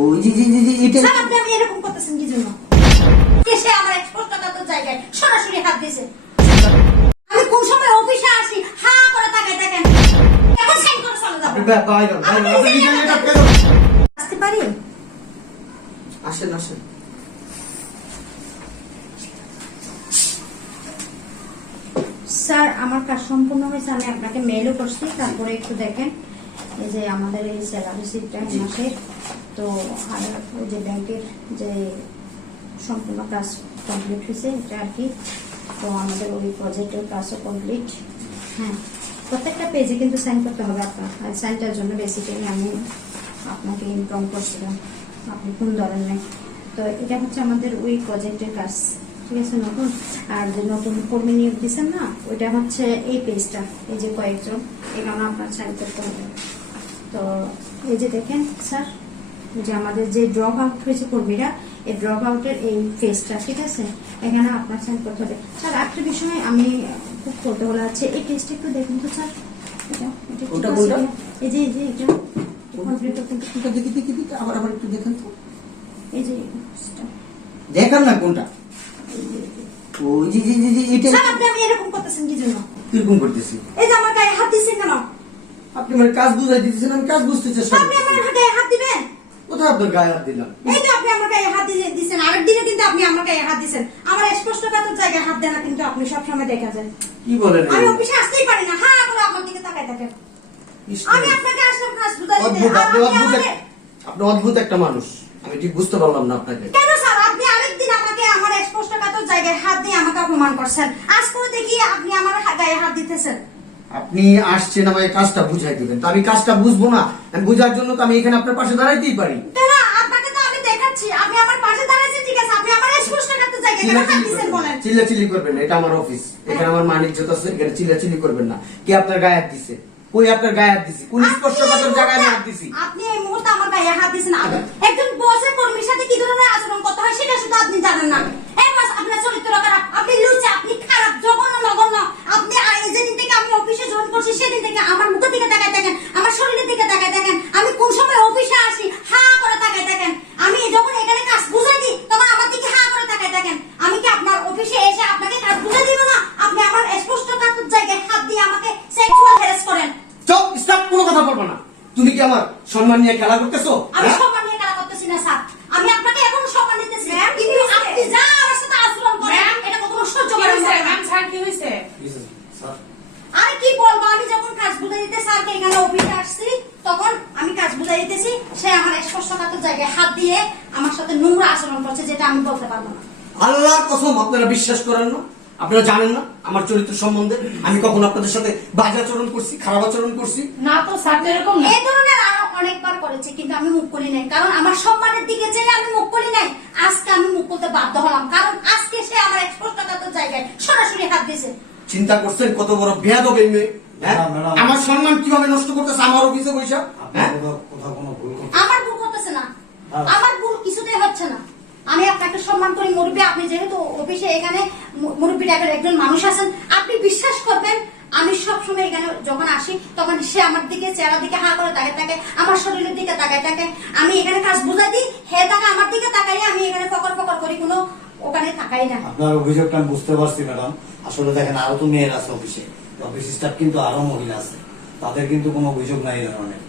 ওই জি জি জি জি এটা স্যার আপনি এরকম করতেছেন কি জন্য? সে আমার এক্সপোর্টটা জায়গায় সরাসরি হাত দিয়েছে। আমি কোন সময় অফিসে আসি হা করে তাকাই দেখেন। এখন সাইন করে চলে যাব। আপনি লিগাল লেটার পেয়ে আসতে পারি? আসেন আসেন। স্যার আমার কাজ সম্পূর্ণ হয়েছে, আমি আপনাকে মেইলও করছি, তারপরে একটু দেখেন এই যে আমাদের এই স্যালারি শিটটা মাসের তো আর ওই যে ব্যাংকের যে সম্পূর্ণ কাজ কমপ্লিট হয়েছে এটা আর কি। তো আমাদের ওই প্রজেক্টের কাজও কমপ্লিট। হ্যাঁ, প্রত্যেকটা পেজে কিন্তু সাইন করতে হবে আপনার, আর সাইনটার জন্য বেসিক্যালি আমি আপনাকে ইনফর্ম করছিলাম আপনি কোন ধরনের। তো এটা হচ্ছে আমাদের ওই প্রজেক্টের কাজ, ঠিক আছে নতুন। আর যে নতুন কর্মী নিয়োগ দিচ্ছেন না, ওইটা হচ্ছে এই পেজটা, এই যে কয়েকজন এখানে আপনার সাইন করতে হবে। তো এই যে দেখেন স্যার, যে আমাদের যে ড্রপ আউট হয়েছে কর্মীরা, এই ড্রপ আউটের এই পেজটা, ঠিক আছে, এখানে আপনার সাইন করতে হবে। স্যার একটা বিষয় আমি খুব করতে বলা আছে, এই পেজটা একটু দেখুন তো স্যার, এই যে এটা কমপ্লিট করতে, দেখি আবার একটু দেখেন তো। এই যে দেখেন না কোনটা? ওই জি জি জি জি এটা স্যার আপনি এরকম করতেছেন কি জন্য? কিরকম করতেছি? এই যে আমার গায়ে হাত দিচ্ছেন কেন? আপনি আমার কাজ বুঝাই দিতেছেন, আমি কাজ বুঝতে চেষ্টা আপনি আমার করতেছি। গায়ে হাত দিবেন? কোথায় আপনার গায়ে হাত দিলাম? এই তো আপনি আমার গায়ে হাত দিচ্ছেন, আরেক দিনে কিন্তু আপনি আমার গায়ে হাত দিচ্ছেন। আমার স্পষ্ট কাতর জায়গায় হাত দেন না কিন্তু আপনি সবসময় দেখা যায়। কি বলেন? আমি অফিসে আসতেই পারি না, হ্যাঁ করে আপনার দিকে তাকাই থাকেন। আমি আপনাকে আসলাম কাজ বুঝাই দিতে, অদ্ভুত, আর আপনি আপনি অদ্ভুত আমাকে- আপনি অদ্ভুত একটা মানুষ। আমি ঠিক বুঝতে পারলাম না আপনাকে। কেন স্যার আপনি আরেকদিন আমাকে আমার স্পষ্ট কাতর জায়গায় হাত দিয়ে আমাকে অপমান করছেন, আজ করে দেখি আপনি আমার গায়ে হাত দিতেছেন। আপনি আসছেন আমাকে কাজটা বুঝাই দিবেন, তো আমি কাজটা বুঝবো না? আমি বুঝার জন্য তো আমি এখানে আপনার পাশে দাঁড়াইতেই পারি। না আপনাকে তো আমি দেখাচ্ছি, আপনি আমার পাশে দাঁড়াইছেন, ঠিক আছে, আপনি আমার স্পষ্ট কাতর জায়গায় কেন হাত দিচ্ছেন বলেন? চিল্লাচিল্লি করবেন না, এটা আমার অফিস, এখানে আমার মান ইজ্জত আছে, এখানে চিল্লাচিল্লি করবেন না। কে আপনার গায়ে হাত দিছে? কই আপনার গায়ে হাত দিছি? কোন স্পর্শকাতর জায়গায় আমি হাত দিছি? আপনি এই মুহূর্তে আমার গায়ে হাত দিয়েছেন। একজন বসের কর্মীর সাথে কি ধরনের আচরণ করতে হয় সেটা শুধু আপনি জানেন না। এই বস আপনার চরিত্র খারাপ, আপনি লুচে, আপনি খারাপ, জঘন্য নগণ্য। আপনি যেদিন থেকে আমি অফিসে জয়েন করছি সেদিন থেকে আমার মুখের দিকে তাকায় দেখেন, আমার শরীরের দিকে তাকায় দেখেন, আমি কোন সময় অফিসে আসি হা করে তাকায় দেখেন, আমি যখন এখানে কাজ বুঝাই দিই তখন আমার দিকে হা করে তাকায় দেখেন। আমি কি আপনার অফিসে এসে আপনাকে কাজ বুঝাই দিব না? আপনি আমার স্পষ্ট কাতর জায়গায় হাত দিয়ে আমাকে সেক্সুয়াল হ্যারাস করেন। চুপ, স্টপ, কোনো কথা বলবো না। তুমি কি আমার সম্মান নিয়ে খেলা করতেছো? আমি হ্যাঁ? সম্মান নিয়ে খেলা করতেছি না স্যার, আমি আপনাকে এখনো সম্মান দিতেছি, কিন্তু আপনি যা আমার সাথে আচরণ করেন এটা কখনো সহ্য করেন না। স্যার, আরে কি বলবো, আমি যখন কাজ বুঝাই দিতে স্যারকে এখানে অফিসে আসছি তখন আমি কাজ বুঝাই দিতেছি, সে আমার স্পর্শকাতর জায়গায় হাত দিয়ে আমার সাথে নোংরা আচরণ করছে, যেটা আমি বলতে পারবো না। আল্লাহর কসম আপনারা বিশ্বাস করেন না? আপনারা জানেন না আমার চরিত্র সম্বন্ধে? আমি কখন আপনাদের সাথে বাজে আচরণ করছি, খারাপ আচরণ করছি? না তো স্যার তো এরকম না। এই ধরনের আরো অনেকবার করেছে কিন্তু আমি মুখ খুলি নাই, কারণ আমার সম্মানের দিকে চেয়ে আমি মুখ খুলি নাই। আজকে আমি মুখ খুলতে বাধ্য হলাম, কারণ আজকে সে আমার স্পষ্টকাতর জায়গায় সরাসরি হাত দিয়েছে। চিন্তা করছেন কত বড় বেয়াদব এই মেয়ে? হ্যাঁ? ম্যাডাম। আমার সম্মান কিভাবে নষ্ট করতেছে আমার অফিসে বৈশা? হ্যাঁ? কোথাও কোনো ভুল করছেন? আমার ভুল করতেছে না, হ্যাঁ। আমার ভুল কিছুতেই হচ্ছে না। আমি আপনাকে সম্মান করি মুরব্বী, আপনি যেহেতু অফিসে এখানে মুরব্বী টাইপের একজন মানুষ আছেন, আপনি বিশ্বাস করবেন আমি সবসময় এখানে যখন আসি তখন সে আমার দিকে চেহারার দিকে হা করে তাকায় থাকে, আমার শরীরের দিকে তাকায় থাকে। আমি এখানে কাজ বুঝাই দিই, হে তাকে আমার দিকে তাকাই, আমি এখানে ফকর ফকর করি, কোনো ওখানে তাকাই না। আপনার অভিযোগটা আমি বুঝতে পারছি ম্যাডাম। আসলে দেখেন আরো তো মেয়ের আছে অফিসে, অফিস স্টাফ কিন্তু আরো মহিলা আছে, তাদের কিন্তু কোনো অভিযোগ নাই এই ধরনের।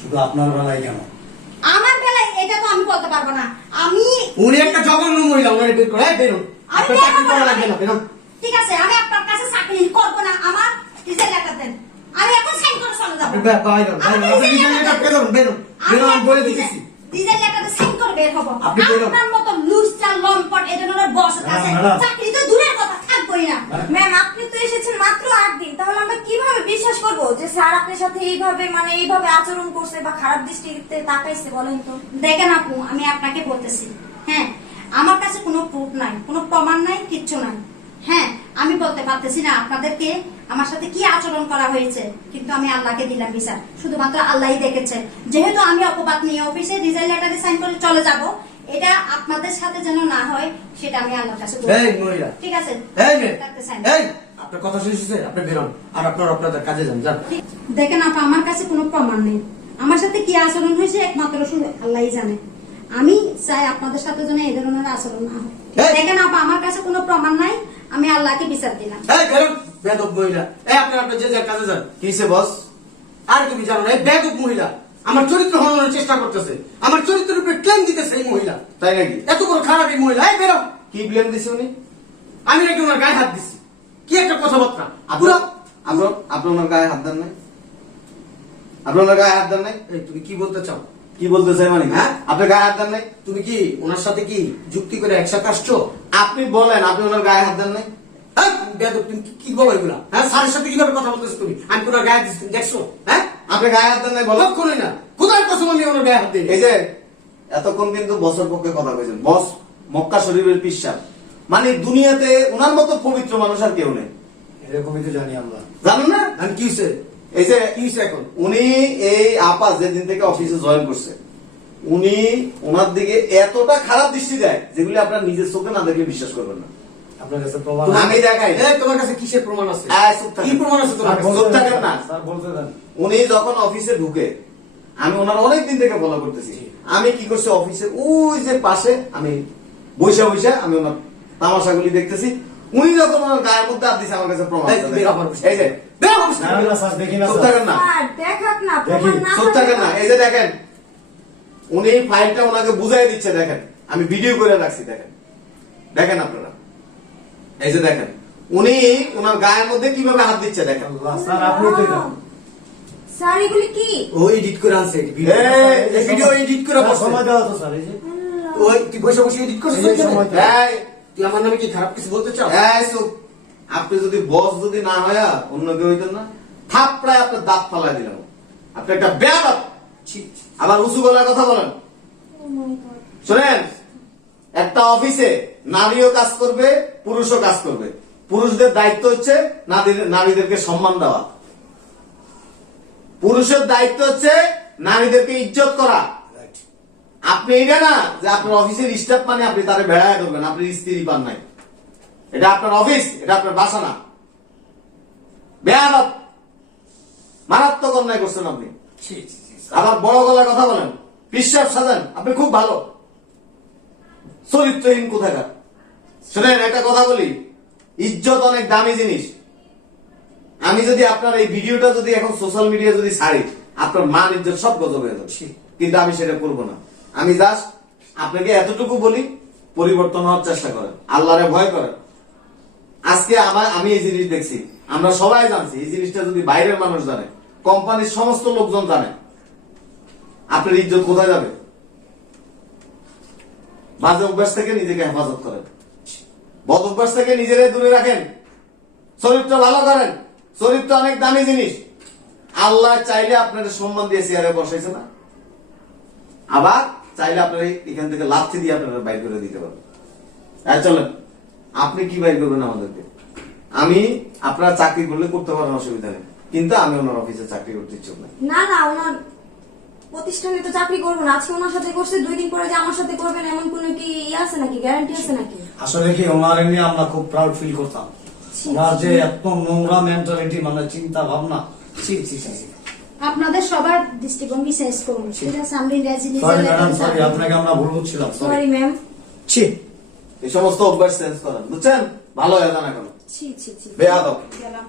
শুধু আপনার বেলায় কেন? আমার বেলায় এটা তো আমি বলতে পারবো না। আমি উনি একটা জঘন্য মহিলা, ওনারে বের করে বেরোন। আমি আপনার চাকরি করা লাগবে না, বেরোন। ঠিক আছে, আমি আপনার কাছে চাকরি করবো না, আমার রিজাইন লেটার দেন, আমি এখন সাইন করে চলে যাবো। আপনি বাইরন, আপনি লিগাল লেটার বেরোন, বেরোন, বেরোন, আমি বলে দিতেছি। রিজাইন লেটারে সাইন করে বের হবো। আপনি বেরোন। আপনার মতো লুচ্চা লম্পট এই ধরনের বসের কাছে ম্যাডাম। চাকরি তো দূরের কথা, থাকবোই না। ম্যাম আপনি তো এসেছেন মাত্র 8 দিন, তাহলে আমরা কিভাবে বিশ্বাস করব যে স্যার আপনার সাথে এইভাবে আচরণ করছে বা খারাপ দৃষ্টিতে তাকাইছে বলেন তো? দেখেন আপু, আমি আপনাকে বলতেছি, হ্যাঁ আমার কাছে কোনো প্রুফ নাই, কোনো প্রমাণ নাই, কিচ্ছু নাই। হ্যাঁ আমি বলতে পারতেছি না আপনাদেরকে আমার সাথে কি আচরণ করা হয়েছে, কিন্তু আমি আল্লাহকে দিলাম বিচার, শুধুমাত্র আল্লাহই দেখেছে। যেহেতু আমি অপবাদ নিয়ে অফিসে রিজাইন লেটারে সাইন করে চলে যাব, এটা আপনাদের সাথে যেন না হয় সেটা আমি আল্লাহর কাছে বলবো। এই মহিলা, ঠিক আছে, এই মেয়ে, ডাক্তার সাইন। এই আপনার কথা শেষ হয়েছে, আপনি বেরোন, আর আপনাদের কাজে যান, যান। দেখেন আপা, আমার কাছে কোনো প্রমাণ নেই, আমার সাথে কি আচরণ হয়েছে একমাত্র শুধু আল্লাহই জানে। আমি চাই আপনাদের সাথে যেন এই ধরনের আচরণ না হয়। এই! দেখেন আপা, আমার কাছে কোনো প্রমাণ নাই, আমি আল্লাহকে বিচার দিলাম। এই বেরোন বেদব মহিলা। এই আপনার যে যার কাজে যান। কিসে বস? আর তুমি জানো না, এই বেদব মহিলা আমার চরিত্র হনানোর চেষ্টা করতেছে, আমার চরিত্রের উপরে ক্লেম দিতেছে এই মহিলা। তাই নাকি? এত বড় খারাপ এই মহিলা। এই বেরো। কি ব্লেম দিছে উনি? আমি নাকি ওনার গায়ে হাত দিচ্ছি? কি একটা কথাবার্তা আপনার পুরো। আপনার আপনার ওনার গায়ে হাত দেন নাই? আপনার ওনার গায়ে হাত দেন নাই? এই তুমি কি বলতে চাও? কি বলতে চাই মানে? হ্যাঁ? আপনার গায়ে হাত দেন নাই? তুমি কি ওনার সাথে কি যুক্তি করে একসাথে আসছো? আপনি বলেন আপনি ওনার গায়ে হাত দেন নাই? হ্যাঁ বেদব, তুমি কি বলো এগুলা? হ্যাঁ স্যারের সাথে কিভাবে কথা বলতেছো তুমি? আমি ওনার গায়ে দিচ্ছি, তুমি দেখছো? হ্যাঁ আপনি গায়ে হাত দেন নাই বলো? কখনোই না। কোথায় কসম আমি ওনার গায়ে হাত দিই? এই যে এতক্ষণ কিন্তু বসের পক্ষে কথা কইছেন। বস মক্কা শরীফের পিসাব, মানে দুনিয়াতে ওনার মতো পবিত্র মানুষ আর কেউ নেই। এরকমই তো জানি আমরা। জানেন না? আমি কি হয়েছে? এই যে কি হয়েছে এখন? উনি এই আপা যেদিন থেকে অফিসে জয়েন করছে, উনি ওনার দিকে এতটা খারাপ দৃষ্টি দেয় যেগুলি আপনার নিজের চোখে না দেখলে বিশ্বাস করবেন না। আপনার কাছে প্রমাণ তোমার- আমি দেখাই। এই, তোমার কাছে কিসের প্রমাণ আছে? চুপ থাকেন। কি প্রমাণ আছে তোমার স্যার কাছে? বলতে চুপ থাকেন দেন না। স্যার, বলতে দেন। উনি যখন অফিসে ঢুকে, আমি ওনার অনেক দিন থেকে ফলো করতেছি। আমি কি করছি অফিসে ওই যে পাশে আমি বৈশা বৈশা আমি ওনার তামাশাগুলি দেখতেছি। উনি যখন ওনার গায়ের মধ্যে হাত দিছে আমার কাছে প্রমাণ এই, আছে। বের হবার বসে। এই যে বের হবার বসে। না, না, স্যার, দেখি না, চুপ স্যার। থাকেন না, স্যার দেখাক না, প্রমাণ না চুপ থাকলে থাকেন না। এই যে দেখেন, উনি ফাইলটা ওনাকে বুঝাই দিচ্ছে। দেখেন আমি ভিডিও করে রাখছি, দেখেন দেখেন আপনারা। এই যে দেখেন উনি ওনার গায়ের মধ্যে কিভাবে হাত দিচ্ছে দেখেন। আল্লাহ, স্যার, আপনি তো এটা। স্যার এগুলি কি? ও এডিট করে আনছে এই ভিডিও। এই, এই ভিডিও এডিট করে স্যার, বসছে। সময় দেওয়া তো স্যার, এই যে। ওই তুই বসে বসে এডিট করছিস এই যে ওইখানে? সময়- এই, তুই আমার নামে কি খারাপ কিছু বলতে চাও? এই চুপ। আপনি যদি বস যদি না হয় অন্য কেউ হইতেন না, থাপড়ায় আপনার দাঁত ফালাই দিলাম। আপনি একটা বেয়াদব। ছি, ছি। আবার উঁচু গলায় কথা বলেন। শোনেন, একটা অফিসে নারীও কাজ করবে, পুরুষও কাজ করবে। পুরুষদের দায়িত্ব হচ্ছে নারীদেরকে সম্মান দেওয়া। পুরুষের দায়িত্ব হচ্ছে নারীদেরকে ইজ্জত করা। আপনি এটা না যে আপনার অফিসের স্টাফ মানে আপনি তারে বেড়ায় করবেন, আপনি স্ত্রী পান নাই। এটা আপনার অফিস, এটা আপনার বাসা না। বেয়াদব, মারাত্মক অন্যায় করছেন আপনি। ছি, ছি, ছি। আবার বড় গলায় কথা বলেন, বিশ্বাস সাজান। আপনি খুব ভালো, চরিত্রহীন কোথাকার। শুনেন একটা কথা বলি, ইজ্জত অনেক দামি জিনিস। আমি যদি আপনার এই ভিডিওটা যদি এখন সোশ্যাল মিডিয়া যদি ছাড়ি, আপনার মান ইজ্জত সব গজব হয়ে যাবে। কিন্তু আমি সেটা করবো না। আমি জাস্ট আপনাকে এতটুকু বলি, পরিবর্তন হওয়ার চেষ্টা করেন, আল্লাহরে ভয় করেন। আজকে আমি এই জিনিস দেখছি, আমরা সবাই জানছি। এই জিনিসটা যদি বাইরের মানুষ জানে, কোম্পানির সমস্ত লোকজন জানে, আপনার ইজ্জত কোথায় যাবে? বাজে অভ্যাস থেকে নিজেকে হেফাজত করেন, বদ অভ্যাস থেকে নিজেরাই দূরে রাখেন, চরিত্র ভালো করেন। চরিত্র অনেক দামি জিনিস। আল্লাহ চাইলে আপনার সম্মান দিয়ে চেয়ারে বসাইছে না, আবার চাইলে আপনার এখান থেকে লাথি দিয়ে আপনারা বাইর করে দিতে পারেন। চলেন, আপনি কি বাইর করবেন আমাদেরকে? আমি আপনারা চাকরি করলে করতে পারেন, অসুবিধা নেই, কিন্তু আমি ওনার অফিসে চাকরি করতে ইচ্ছুক না। না না, ওনার প্রতিষ্ঠানে তো চাকরি করবো না। আজকে ওনার সাথে করছে, 2 দিন পরে যে আমার সাথে করবেন এমন কোন কি ইয়ে আছে নাকি, গ্যারান্টি আছে নাকি? আসলে কি ওনার নিয়ে আমরা খুব প্রাউড ফিল করতাম। ছি, ওনার ছি। যে এত নোংরা মেন্টালিটি, মানে চিন্তা ভাবনা। ছি, ছি, ছি, ছি। আপনাদের সবার দৃষ্টিভঙ্গি শেষ করুন, ঠিক আছে? আমি রেজিনি সরি ম্যাডাম, সরি, আপনাকে আমরা ভুল বুঝছিলাম, সরি। Sorry ma'am. ছি। এই সমস্ত অভ্যাস চেঞ্জ করেন, বুঝছেন? ভালো হয়ে যান এখন। ছি ছি ছি। বেয়াদব। গেলাম।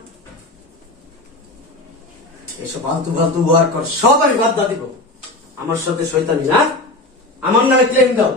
এসব ফালতু ফালতু ওয়ার্ক কর, সব আমি বাদ দিব। আমার সাথে শয়তানি না, আমার নামে ক্লেম দাও।